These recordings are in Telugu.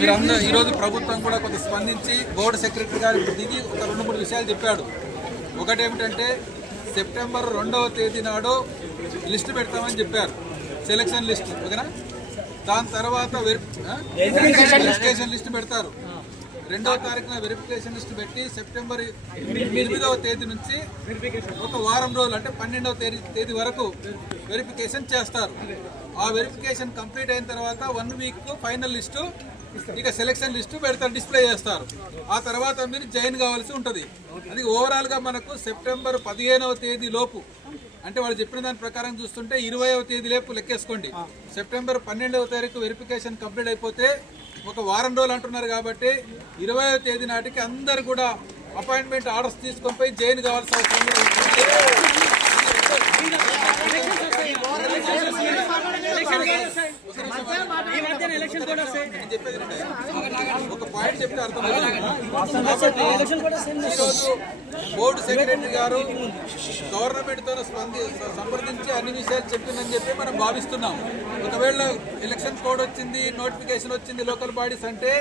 మీరందరూ ఈరోజు ప్రభుత్వం కూడా కొంత స్పందించి బోర్డు సెక్రటరీ గారు దిగి ఒక 2-3 విషయాలు చెప్పాడు. ఒకటేమిటంటే సెప్టెంబర్ 2వ తేదీ నాడు లిస్టు పెడతామని చెప్పారు, సెలక్షన్ లిస్టు. ఓకేనా? దాని తర్వాత వెరిఫికేషన్ లిస్టు పెడతారు. 2వ తారీఖున వెరిఫికేషన్ లిస్టు పెట్టి సెప్టెంబర్ 8వ తేదీ నుంచి ఒక వారం రోజులు అంటే 12వ తేదీ వరకు వెరిఫికేషన్ చేస్తారు. ఆ వెరిఫికేషన్ కంప్లీట్ అయిన తర్వాత 1 వీక్ ఫైనల్ లిస్టు ఇక సెలక్షన్ లిస్టు పెడతారు, డిస్ప్లే చేస్తారు. ఆ తర్వాత మీరు జాయిన్ కావాల్సి ఉంటుంది. అది ఓవరాల్గా మనకు సెప్టెంబర్ 15వ తేదీ లోపు, అంటే వాళ్ళు చెప్పిన దాని ప్రకారం చూస్తుంటే 20వ తేదీ లోపు లెక్కేసుకోండి. సెప్టెంబర్ 12వ తారీఖు వెరిఫికేషన్ కంప్లీట్ అయిపోతే ఒక వారం రోజులు అంటున్నారు కాబట్టి 20వ తేదీ నాటికి అందరు కూడా అపాయింట్మెంట్ ఆర్డర్స్ తీసుకొని పోయి జాయిన్ కావాల్సిన అవసరం ఒక పాయింట్ చెప్తే అర్థమవుతుంది. ఈరోజు బోర్డు సెక్రటరీ గారు గవర్నమెంట్ తో సంప్రదించి అన్ని విషయాలు చెప్పిందని చెప్పి మనం భావిస్తున్నాం. ఒకవేళ ఎలక్షన్ కోడ్ వచ్చింది, నోటిఫికేషన్ వచ్చింది లోకల్ బాడీస్ అంటే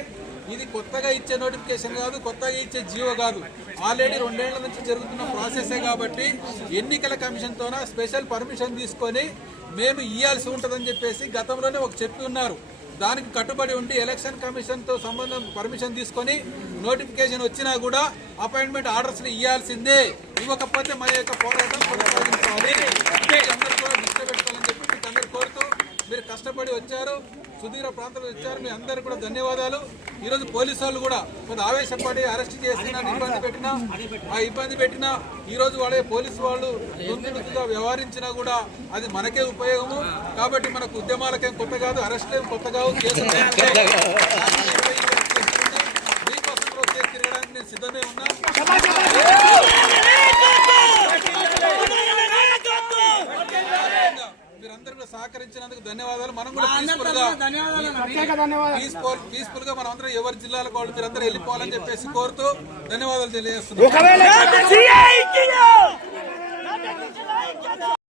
ఇది కొత్తగా ఇచ్చే నోటిఫికేషన్ కాదు, కొత్తగా ఇచ్చే జీవో కాదు. ఆల్రెడీ 2 ఏళ్ల నుంచి జరుగుతున్న ప్రాసెసే కాబట్టి ఎన్నికల కమిషన్తోన స్పెషల్ పర్మిషన్ తీసుకొని మేము ఇవ్వాల్సి ఉంటుందని చెప్పేసి గతంలోనే ఒక చెప్పి ఉన్నారు. దానికి కట్టుబడి ఉండి ఎలక్షన్ కమిషన్తో సంబంధం పర్మిషన్ తీసుకొని నోటిఫికేషన్ వచ్చినా కూడా అపాయింట్మెంట్ ఆర్డర్స్ని ఇవ్వాల్సిందే. ఇవ్వకపోతే మన యొక్క పోరాటం కొనసాగించాలి. అందరూ కూడా దృష్టి పెట్టుకోవాలని చెప్పి మీకు అందరు కోరుతూ, మీరు కష్టపడి వచ్చారు, సుదీర ప్రాంతంలో వచ్చారు, మీ అందరికీ కూడా ధన్యవాదాలు. ఈరోజు పోలీసు వాళ్ళు కూడా కొంత ఆవేశపడి అరెస్ట్ చేసిన ఇబ్బంది పెట్టినా ఈరోజు వాళ్ళే పోలీసు వాళ్ళు దుందుడుగా వ్యవహరించినా కూడా అది మనకే ఉపయోగము. కాబట్టి మనకు ఉద్యమాలకేం కొత్త కాదు, అరెస్టులేం కొత్త కాదు, కేసులు మీకోసం కూడా కేసు తిరగడానికి నేను సిద్ధమే ఉన్నా. మీరందరూ కూడా సహకరించినందుకు ధన్యవాదాలు. మనం కూడా పీస్ఫుల్ గా మనం అందరం ఎవరి జిల్లాలకు వాళ్ళు మీరందరూ వెళ్ళిపోవాలని చెప్పేసి కోరుతూ ధన్యవాదాలు తెలియజేస్తున్నాం.